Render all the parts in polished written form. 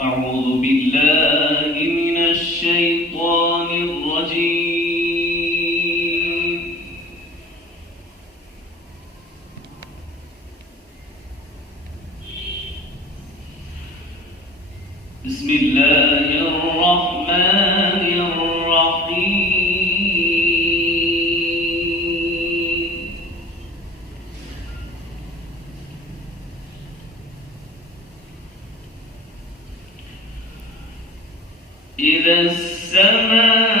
أعوذ بالله من الشيطان الرجيم. بسم الله الرحمن الرحيم. إذا السماء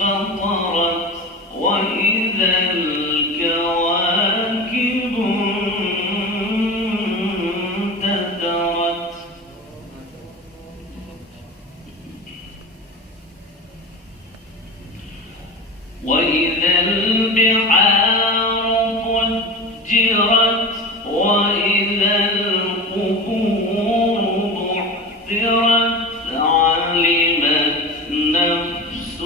انفطرت وإذا الكواكب انتثرت وإذا البحار فجرت وإذا القبور بعثرت علمت نفس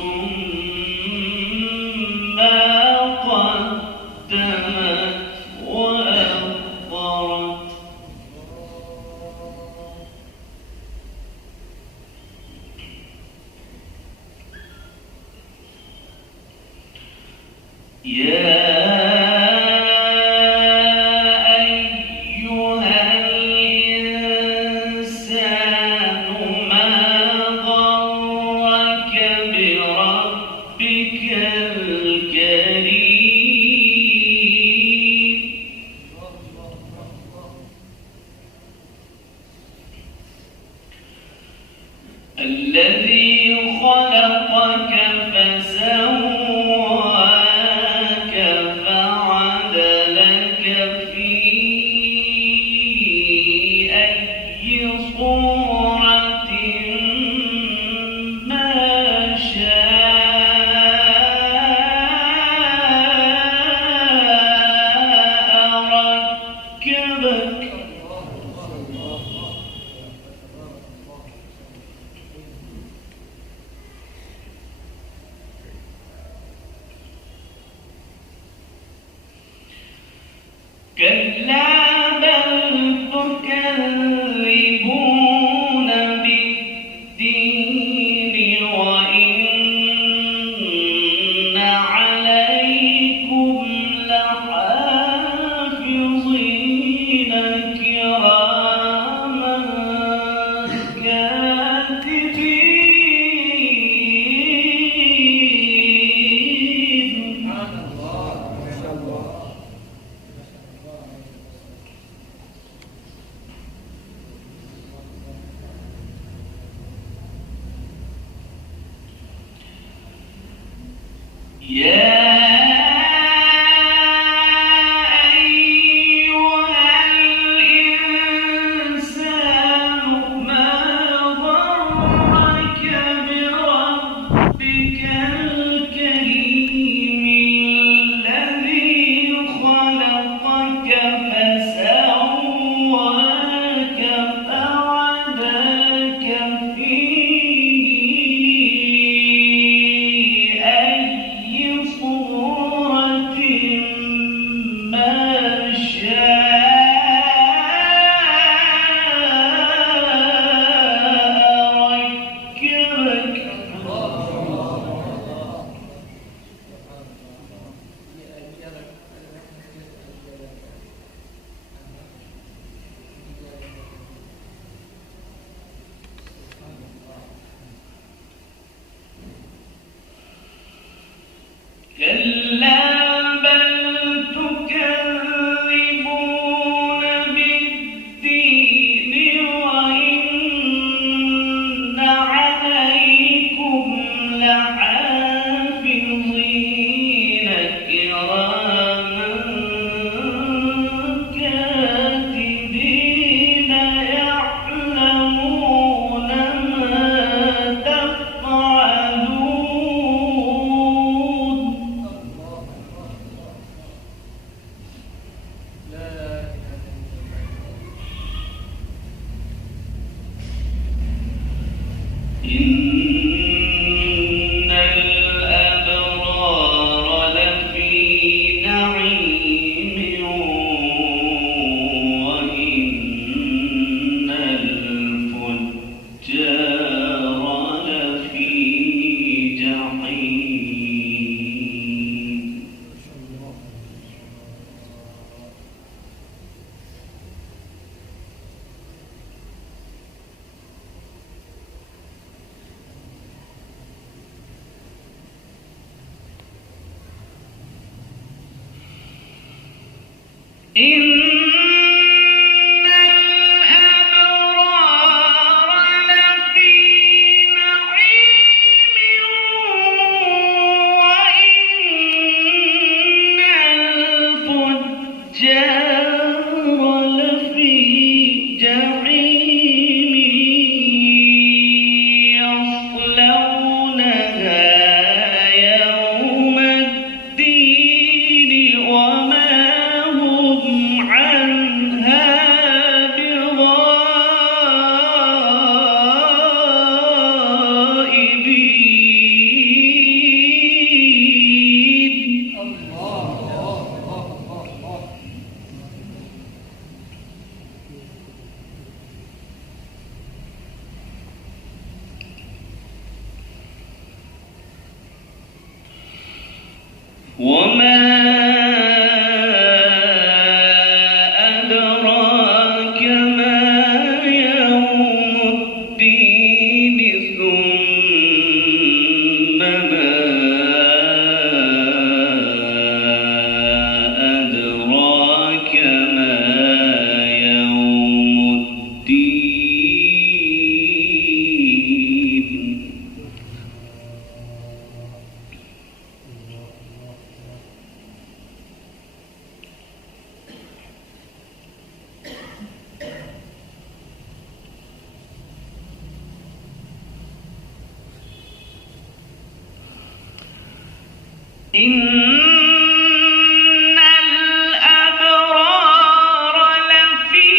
ما قدمت وأخرت. يا الذي خلقك فسواك فعدلك في أي صورة ما شاء ركبك. كلا بل تكذبون بالدين وإن عليكم لحافظين كراما كاتبين. يا أيها الإنسان ما غرك بربك الكريم الذي خلقك فسواك فعدلك في صورة ما شاء ركبك. كلا بل تكذبون بالدين وإن عليكم لحافظين كراما كاتبين يعلمون ما تفعلون. إن الأبرار لفي نعيم وإن الفجار لفي جحيم يصلونها يوم الدين وما هم عنها بغائبين. وما أدراك ما يوم الدين ثم ما أدراك ما يوم الدين. إن الأبرار لفي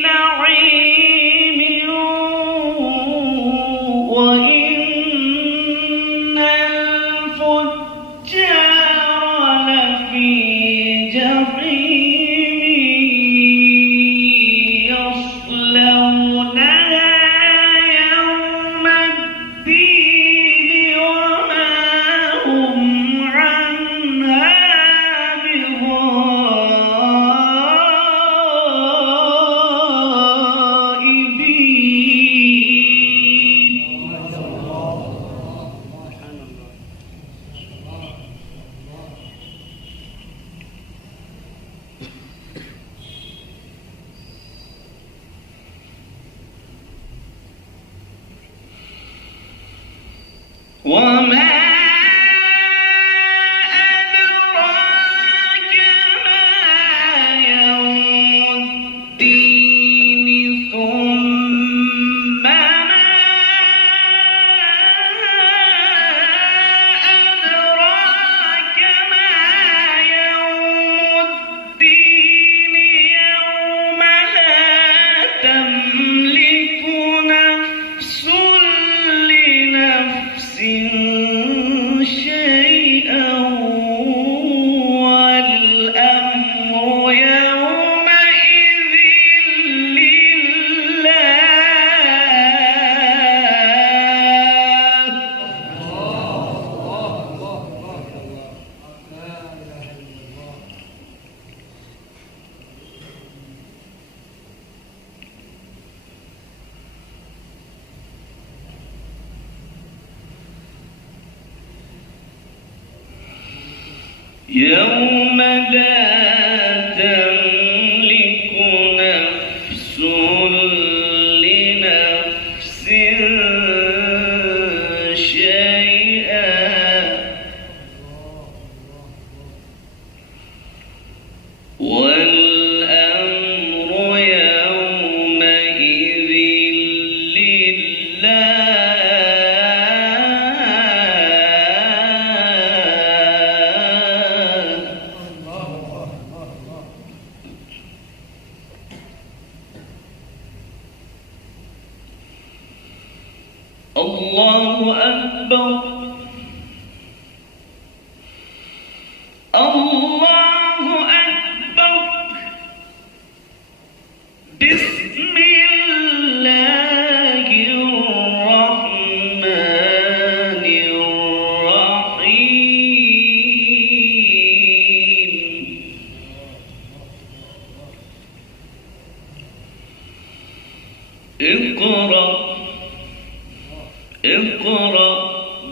نعيم وإن الفجار لفي جحيم يصلونها يوم الدين وما هم عنها بغائبين. وما أدراك ما يوم الدين ثم ما أدراك ما يوم الدين يوم لا تملك نفس لنفس شيئا والأمر يومئذ يوم لا تملك نفس لنفس شيئا والأمر يومئذ الله أكبر. الله أكبر. بسم الله الرحمن الرحيم. اقرأ اقرأ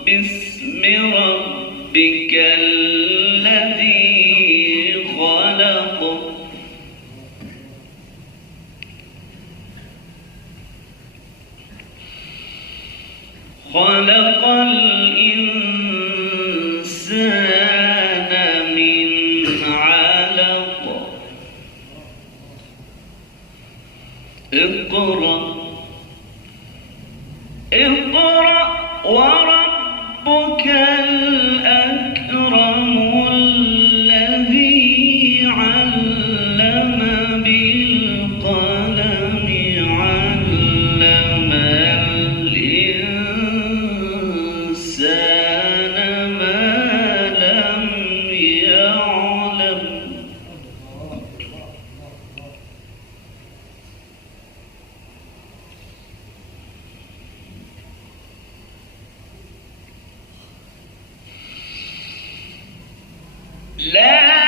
باسم ربك الذي خلق خلق الإنسان من علق اقرأ وربك الأكرم الذي علم بالقلم علم الإنسان ما لم يعلم لا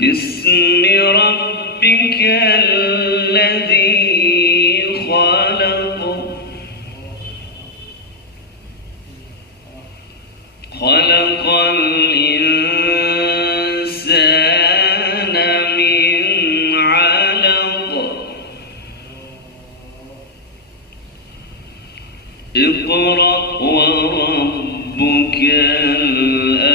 باسم ربك الذي خلق الإنسان من علق اقرأ وربك الأكرم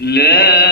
لا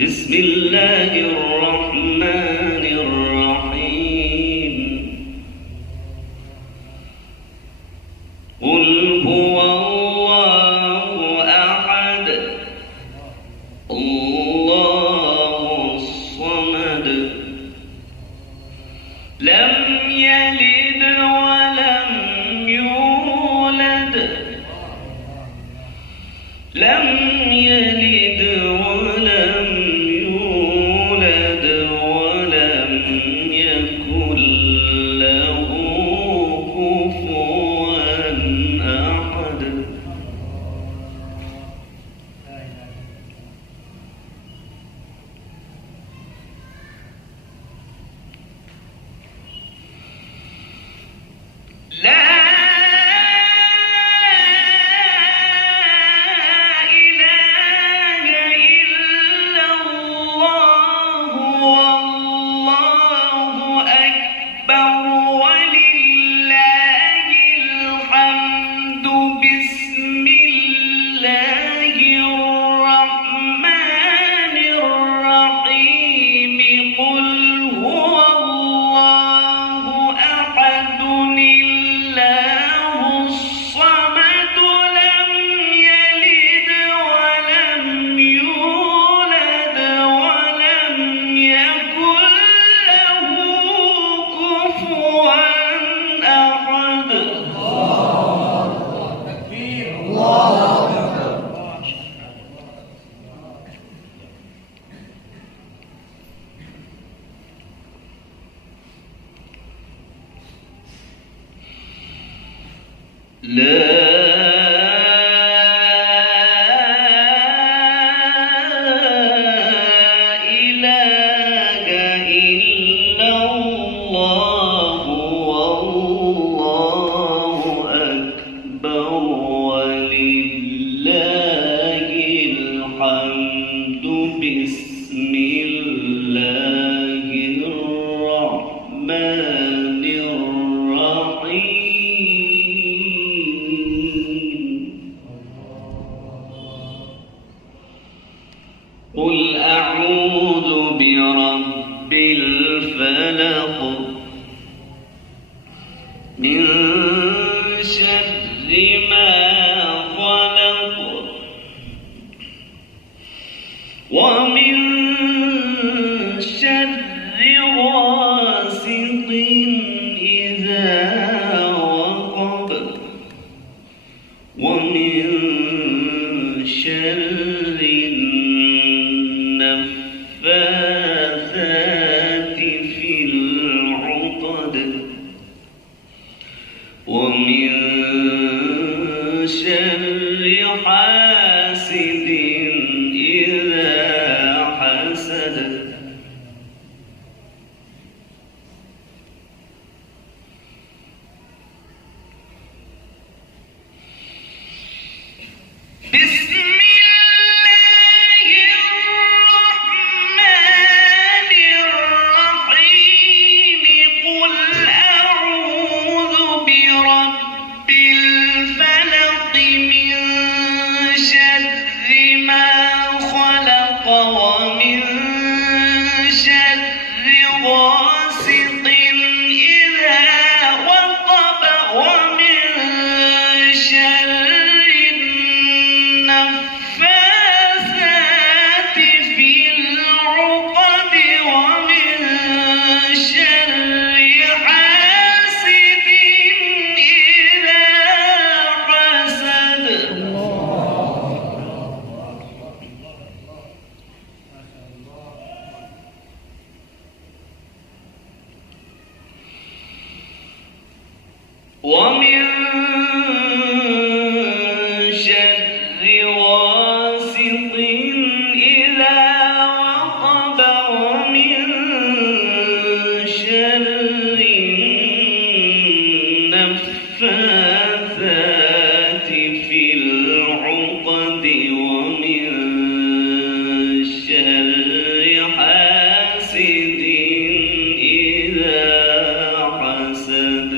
بسم الله الرحمن الرحيم. قل هو الله أحد الله الصمد لم يلد ولم يولد لم يلد ولم يولد ولم يكن له كفوا أحد. لا ولله الحمد. بسم الله الرحمن الرحيم قل أعوذ برب الفلق من شر ما خلق ومن شر غاسق إذا وقب ومن شر النفاثات في العقد ومن شر حاسد إذا حسد بسم الله الرحمن الرحيم قل أعوذ برب الفلق من شر ما خلق ومن شر غاسق إذا وقب ومن شر النفاثات في العقد ومن شر حاسد إذا حسد ومن شر غاسق إذا وقب ومن شر النفاثات في العقد ومن شر حاسد إذا حسد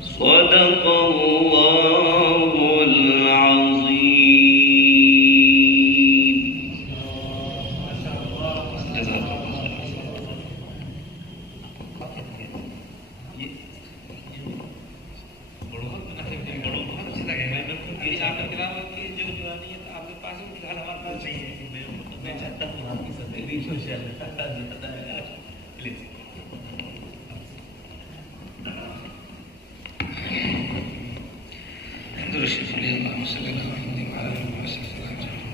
صدق الله العظيم. جزاك الله اللهم صل على محمد وعلى اله وصحبه وسلم.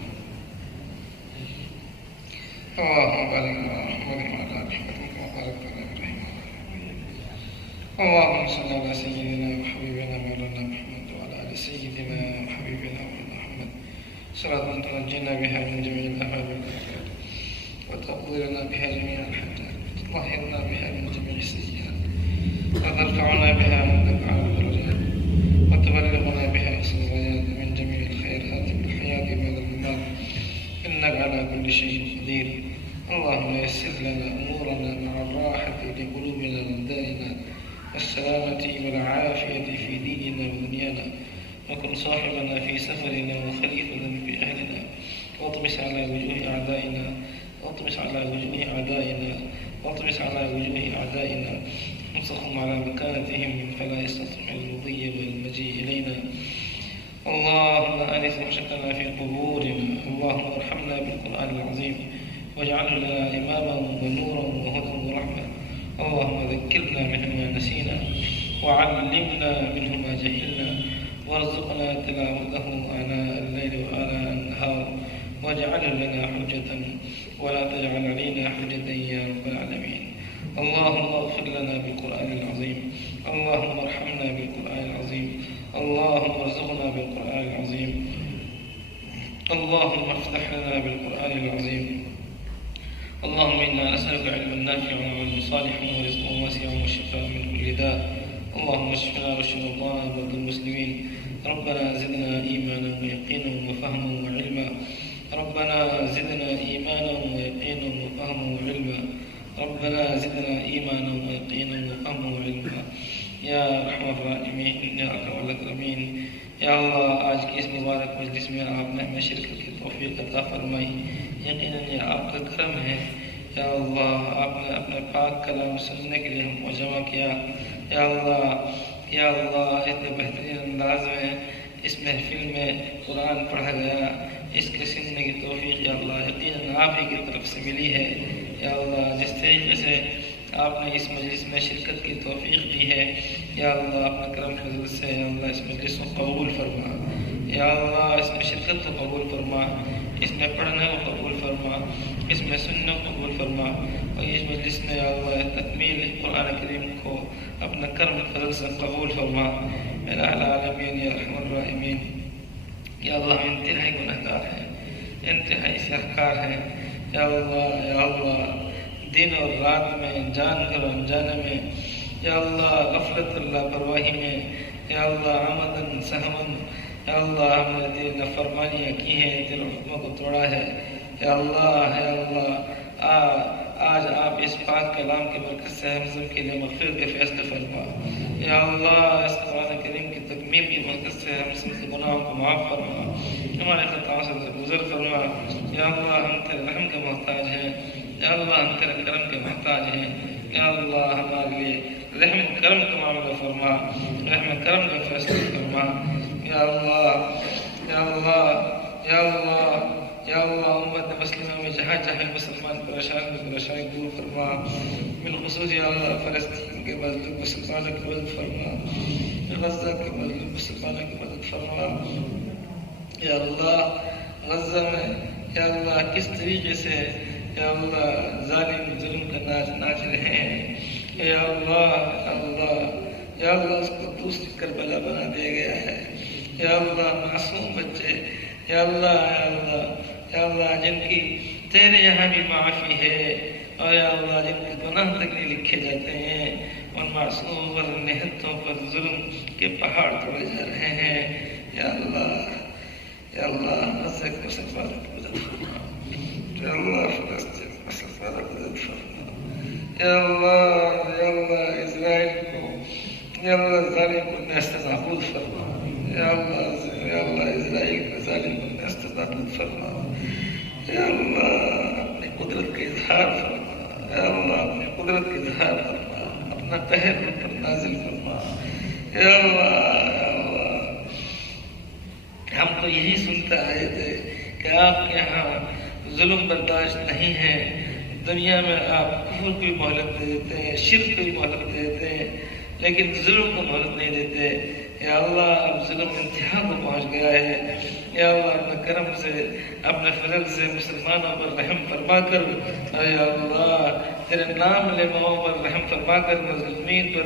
اللهم بارك على محمد وعلى ال محمد كما باركت على ابراهيم. اللهم صل على سيدنا وحبيبنا مولانا محمد وعلى ال سيدنا وحبيبنا مولانا محمد صلاة تنجينا بها من جميع الآفات والآفات وتقضي لنا بها جميع الحاجات وتطهرنا بها من جميع السيئات وترفعنا بها عندك على الدرجات وتبلغنا بها أقصى الغايات من جميع الخيرات في الحياة بعد الممات إنك على كل شيء قدير. اللهم يسر لنا أمورنا مع الراحة لقلوبنا وأبداننا والسلامة والعافية في ديننا ودنيانا وكن صاحبنا في سفرنا وخليفة في أهلنا واطمس على وجوه أعدائنا واطمس على وجوه أعدائنا واطمس على وجوه أعدائنا وامسخهم على مكانتهم فلا يستطيع المضي والمجيء إلينا. اللهم آنس وحشتنا في قبورنا. اللهم ارحمنا بالقرآن العظيم واجعله لنا إماما ونورا وهدى ورحمة. اللهم ذكرنا منه ما نسينا وعلمنا منه ما جهلنا وارزقنا تلاوته آناء الليل وآناء النهار واجعله لنا حجة ولا تجعل علينا حجة يا رب العالمين. اللهم اغفر لنا بالقرآن العظيم. اللهم ارحمنا بالقرآن العظيم. اللهم ارزقنا بالقرآن العظيم. اللهم افتح لنا بالقرآن العظيم. اللهم إنا نسألك علما نافعا وعملا صالحا ورزقا واسعا وشفاء من كل داء. اللهم اشفنا واشف مرضانا ومرضى المسلمين. ربنا زدنا إيمانا ويقينا وفهما وعلما. ربنا زدنا فهما وعلما یا ارحم الراحمین یا اکرم الاکرمین۔ یا اللہ آج کی اس مبارک مجلس میں آپ نے ہمیں شرکت کی توفیق عطا فرمائی، یقیناً یہ آپ کا کرم ہے۔ یا اللہ آپ نے اپنے پاک کلام سننے کے لیے ہم کو جمع کیا۔ یا اللہ اتنے بہترین انداز میں اس محفل میں قرآن پڑھا گیا، اس کے سننے کی توفیق یا اللہ یقیناً آپ ہی کی طرف سے ملی ہے۔ یا اللہ جس طریقے سے آپ نے اس مجلس میں شرکت کی توفیق دی ہے، یا اللہ اپنے کرم فضل سے یا اللہ اس مجلس کو قبول فرما۔ یا اللہ اس میں شرکت کو قبول فرما، اس میں پڑھنے کو قبول فرما، اس میں سننے کو قبول فرما، اور اس مجلس میں یا اللہ تکمیل قرآن کریم کو اپنا کرم فضل سے قبول فرما۔ الہ العالمین یا ارحم الراحمین۔ یا اللہ ہم انتہائی گنہگار ہیں، انتہائی سرکار ہیں۔ یا اللہ دن اور رات میں، جان کر انجانے میں، یا اللہ غفلت اللہ پرواہی میں، یا اللہ آمدن سہمن، یا اللہ ہم نے تیری نافرمانیاں کی ہیں، تیرے حکموں کو توڑا ہے۔ یا اللہ آج آپ اس پاک کلام کے برکت سے ہم سب کے لیے مغفرت کے فیصلے فرما۔ یا اللہ اس قرآن کریم کی تکمیل کی برکت سے ہم سب کے گناہوں کو معاف فرما، ہمارے خطاؤں سے گزر فرما۔ یا اللہ ہم تیرے رحم کے محتاج ہیں، یا اللہ ہم تیرے کرم کے محتاج ہیں۔ یا اللہ ہمارے لیے رحم کرم کا معاملہ فرما، رحم کرم کا فیصلہ فرما۔ یا اللہ یا اللہ یا اللہ یا اللہ امت مسلمہ میں جہاں جہاں مسلمان پریشانی دور فرما، بالخصوص یا اللہ فلسطین کے مظلوم مسلمانوں کی مدد فرما، غزہ کے مظلوم مسلمانوں کی مدد فرما۔ یا اللہ غزہ میں یا اللہ کس طریقے سے یا اللہ ظالم ظلم کا ناچ رہے ہیں، یا اللہ اس کو دوسری کربلا بنا دیا گیا ہے۔ یا اللہ معصوم بچے یا اللہ جن کی تیرے یہاں بھی معافی ہے، اور یا اللہ جن کے گناہ تک نہیں لکھے جاتے ہیں، ان معصوم پر نہتوں پر ظلم کے پہاڑ توڑے جا رہے ہیں۔ یا اللہ غزہ کے مسلمانوں کی مدد فرما، یا اللہ فلسطین کے مسلمانوں کی مدد فرما۔ یا اللہ اسرائیل کو یا اللہ ظالم کو نیست نابود فرما۔ یا اللہ اسرائیل کے ظالم کو نیست نابود فرما۔ یا اللہ اپنی قدرت کا اظہار فرما، یا اللہ اپنی قدرت کا اظہار فرما، اپنا قہر ان پر نازل فرما۔ یا اللہ ہم تو یہی سنتے آئے تھے کہ آپ کے یہاں ظلم برداشت نہیں ہے، دنیا میں آپ کفر کو بھی مہلت دے دیتے ہیں، شرک کو بھی مہلت دے دیتے ہیں، لیکن ظلم کو مہلت نہیں دیتے۔ یا اللہ اب ظلم انتہا کو پہنچ گیا ہے۔ یا اللہ اپنے کرم سے اپنے فضل سے مسلمانوں پر رحم فرما کر، یا اللہ تیرے نام لیواؤں پر رحم فرما کر، مظلومین پر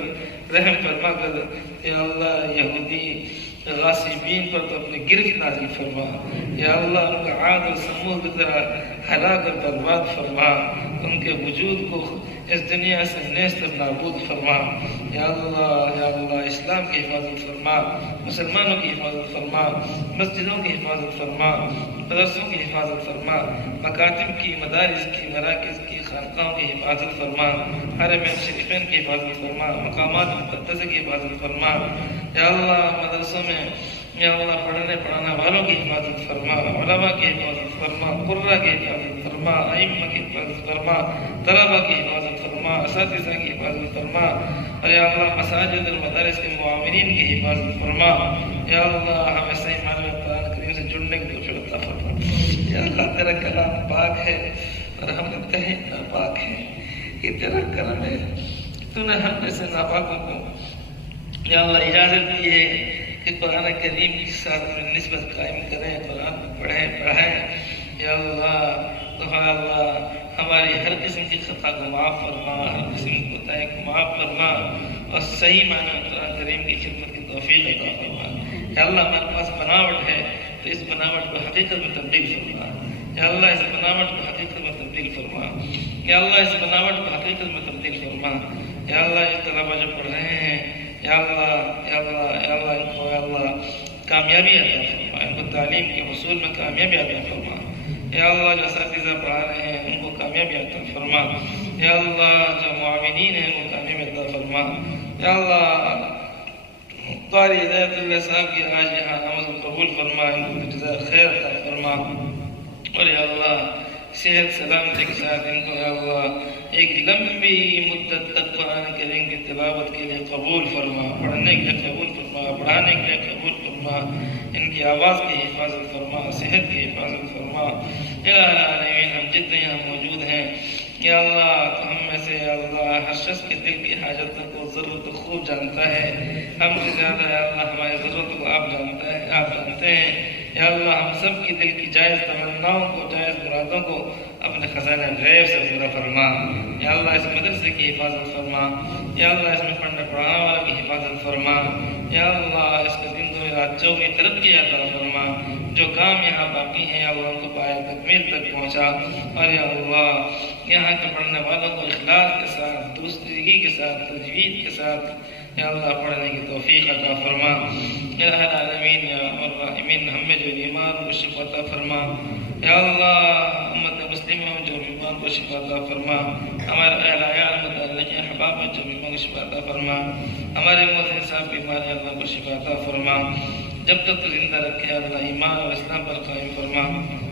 رحم فرما کر، یا اللہ یہودی غاصبین پر تو اپنے گرفت نازل فرما۔ یا اللہ ان کا عاد و سمود کی طرح ہلا کر برباد فرما، ان کے وجود کو اس دنیا سے نیست نابود فرما۔ یا اللہ اسلام کی حفاظت فرما، مسلمانوں کی حفاظت فرما، مسجدوں کی حفاظت فرما، مدرسوں کی حفاظت فرما، مکاتب کی، مدارس کی، مراکز کی، خانقاہوں کی حفاظت فرما، حرم شریفین کی حفاظت فرما، مقامات مقدسہ کی حفاظت فرما۔ یا اللہ مدرسوں میں یا اللہ پڑھنے پڑھانے والوں کی حفاظت فرما، علماء کی حفاظت فرما، قرہ کی حفاظت فرما، ائمہ کی حفاظت فرما، طلبہ کی حفاظت فرما، اساتذہ کی حفاظت فرما، اور یا اللہ مساجد اور مدارس کے معامرین کی حفاظت فرما۔ یا اللہ ہمیں صحیح معنی میں قرآن کریم سے جڑنے کی توفیق عطا فرما۔ یا اللہ تیرا کلام پاک ہے اور ہم انتہائی ناپاک ہیں، یہ تیرا کرم ہے، تو نے ہم جیسے ناپاکوں کو یا اللہ اجازت دی ہے کہ قرآن کریم کے ساتھ میں نسبت قائم کریں، قرآن کو پڑھائیں۔ یا اللہ ہماری ہر قسم کی خطا کو معاف فرما، ہر قسم کی کوتاہی کو معاف فرما، اور صحیح معنی قرآن کریم کی خدمت کی توفیق عطا فرما۔ یا اللہ ہمارے پاس بناوٹ ہے تو اس بناوٹ کو حقیقت میں تبدیل فرما۔ یا اللہ اس بناوٹ کو حقیقت میں تبدیل فرما۔ یا اللہ اس بناوٹ کو حقیقت میں تبدیل فرما۔ یا اللہ یہ طلبہ جو پڑھ رہے ہیں، یا اللہ ان کو یا اللہ کامیابی عطا فرما، ان کو تعلیم کے حصول میں کامیابی عطا فرما۔ یا اللہ جو اساتذہ پڑھا رہے ہیں ان کو کامیابی کامیابی عطا فرما یا اللہ، جو معاونین ہیں وہ کامیابی عطا فرما یا اللہ، قاری ہدایت اللہ صاحب کی آج یہاں آمد قبول فرما، ان کو جزائے خیر عطا فرما، اور یا اللہ صحت سلامتی کے ساتھ ان کو یا اللہ ایک لمبی مدت تک قرآن کریم کی تلاوت کے لیے قبول فرما، پڑھنے کے لیے قبول فرما، پڑھانے کے لیے قبول فرما، ان کی آواز کی حفاظت فرما، صحت کی حفاظت فرما یا العالمین۔ ہم جتنے یہاں موجود ہیں یا اللہ، تو ہم میں سے یا اللہ ہر شخص کے دل کی حاجت کو ضرورت خوب جانتا ہے، ہم سے زیادہ یا اللہ ہماری ضرورت کو آپ جانتے ہیں یا اللہ، ہم سب کی دل کی جائز تمناؤں کو، جائز مرادوں کو اپنے خزانہ غیب سے پورا فرما یا اللہ، اس مدرسے کی حفاظت فرما یا اللہ، اس میں پڑھنے پڑھانے والا کی حفاظت فرما یا اللہ، اس کے دن دو رات چوبی ترقی عطا فرما، جو کام یہاں باقی ہیں یا اللہ ان کو پائے تکمیل تک پہنچا، اور یا اللہ یہاں کے پڑھنے والوں کو اخلاص کے ساتھ، درستگی کے ساتھ، تجوید کے ساتھ یا اللہ پڑھنے کی توفیق عطا فرما یا العالمین یا الراحمین۔ ہم میں جو بیمار کو شفا عطا فرما یا اللہ، امت مسلمہ جو بیمار کو شفا عطا فرما، ہمارے اہلیان متعلق احباب میں جو بیمار کو شفا عطا فرما، ہمارے مؤذن صاحب بیمار ہیں اللہ کو شفا عطا فرما، جب تک تو زندہ رکھے اللہ ایمان اور اسلام پر قائم فرما،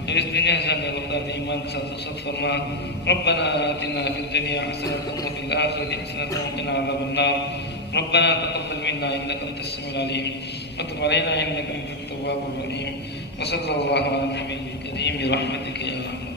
جو اس دنیا سے ہمیں وقت ایمان کے ساتھ رخصت فرما۔ ربنا آتنا فی الدنیا حسنة وفی الآخرة حسنة وقنا عذاب النار۔ ربنا تقبل منا انك انت السميع العليم وتب علينا انك انت التواب الرحيم، وصلى الله على النبي الكريم برحمتك يا ارحم